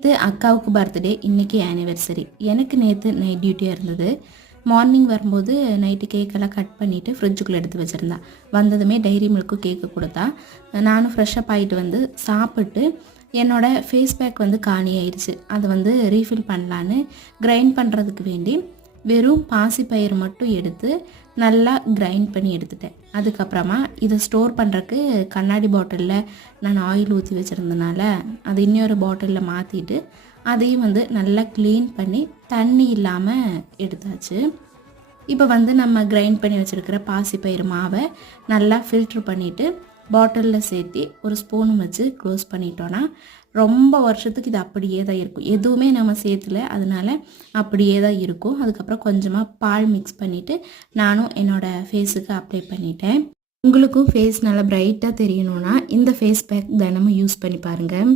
இது அக்காவுக்கு பர்த்டே, இன்றைக்கி ஆனிவர்சரி. எனக்கு நேற்று நைட் டியூட்டியாக இருந்தது. மார்னிங் வரும்போது நைட்டு கேக்கெல்லாம் கட் பண்ணிவிட்டு ஃப்ரிட்ஜுக்குள்ளே எடுத்து வச்சுருந்தா. வந்ததுமே டைரி மில்க்கு கேக்கு கொடுத்தா. நானும் ஃப்ரெஷ்ஷப் ஆகிட்டு வந்து சாப்பிட்டு என்னோடய ஃபேஸ் பேக் வந்து காலி ஆயிடுச்சு. அதை வந்து ரீஃபில் பண்ணலான்னு கிரைண்ட் பண்ணுறதுக்கு வேண்டி வெறும் பாசிப்பயிறு மட்டும் எடுத்து நல்லா கிரைண்ட் பண்ணி எடுத்துட்டேன். அதுக்கப்புறமா இதை ஸ்டோர் பண்ணுறக்கு கண்ணாடி பாட்டிலில் நான் ஆயில் ஊற்றி வச்சுருந்தனால அது இன்னொரு பாட்டிலில் மாற்றிட்டு அதையும் வந்து நல்லா க்ளீன் பண்ணி தண்ணி இல்லாமல் எடுத்தாச்சு. இப்போ வந்து நம்ம கிரைண்ட் பண்ணி வச்சுருக்கிற பாசிப்பயிறு மாவை நல்லா ஃபில்ட்ரு பண்ணிவிட்டு பாட்டிலில் சேர்த்து ஒரு ஸ்பூனும் வச்சு க்ளோஸ் பண்ணிட்டோன்னா ரொம்ப வருஷத்துக்கு இது அப்படியே தான் இருக்கும். எதுவுமே நம்ம சேர்த்துல, அதனால் அப்படியே தான் இருக்கும். அதுக்கப்புறம் கொஞ்சமாக பால் மிக்ஸ் பண்ணிவிட்டு நானும் என்னோடய ஃபேஸுக்கு அப்ளை பண்ணிட்டேன். உங்களுக்கும் ஃபேஸ் நல்லா பிரைட்டாக தெரியணுன்னா இந்த ஃபேஸ் பேக் தினமும் யூஸ் பண்ணி பாருங்கள்.